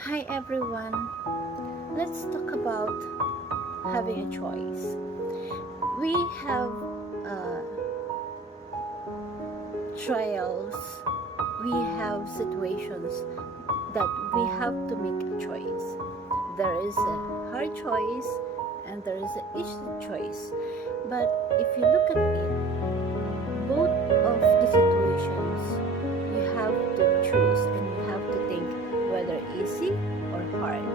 Hi everyone. Let's talk about having a choice. We have trials, we have situations that we have to make a choice. There is a hard choice and there is an easy choice. But if you look at it, both of the situations, you have to choose and you have to think whether easy or hard.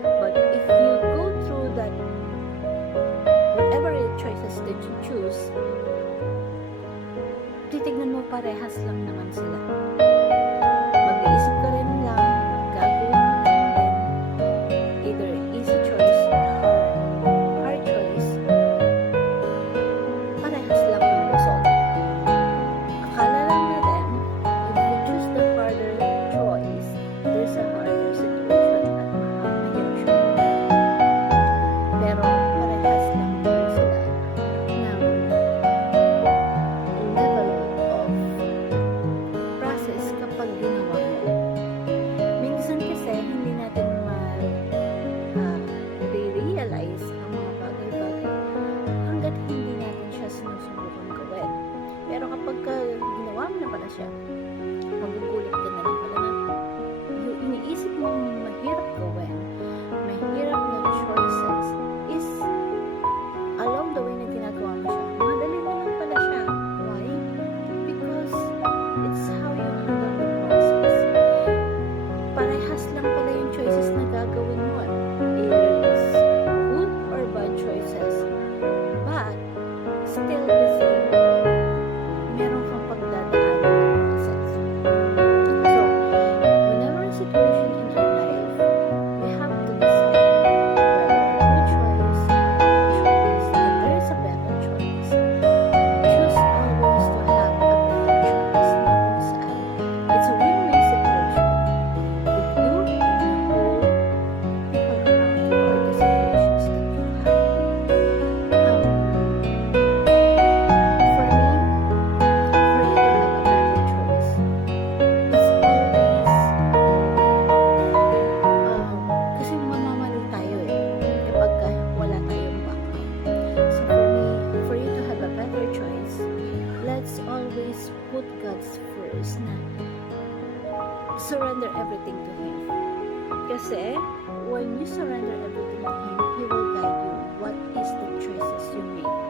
But if you go through that, whatever choices that you choose, titignan mo parehas lang naman sila. Mag-iisip ka rin lang, gagawin mo din either easy choice or hard choice, parehas lang ang result. Akala lang natin, if we choose the harder choice, there's a harder situation at mahirap siya. Pero parehas lang din sila ng level of process kapag ginawa mo. Minsan kasi hindi natin ma-realize ang mga bagay-bagay hanggat hindi natin siya sinusubukan gawin. Pero kapag ginawa mo na pala siya, magugulat ka na lang pala na yung iniisip mo mahirap gawin, mahirap na choices is along the way na ginagawa mo siya, madali na lang pala siya. Why? Because it's how you handle the process. Parehas lang pala yung choices na gagawin mo. Either it's good or bad choices. But, still the same, meron kang pagdadaanan ng process. So, whenever a situation in our life, we have to decide whether a good choice or a bad choice, and there is a better choice. Choose always to have a better choice na kung saan it's a win-win situation with you and the whole people around you or the situations that you have. For me, for you to have a better choice, it's always kasi mamamali tayo kapag wala tayong background. So for you to have a better choice, let's always put God's first na surrender everything to Him. Kasi when you surrender everything to Him, He will guide you what is the choices you make.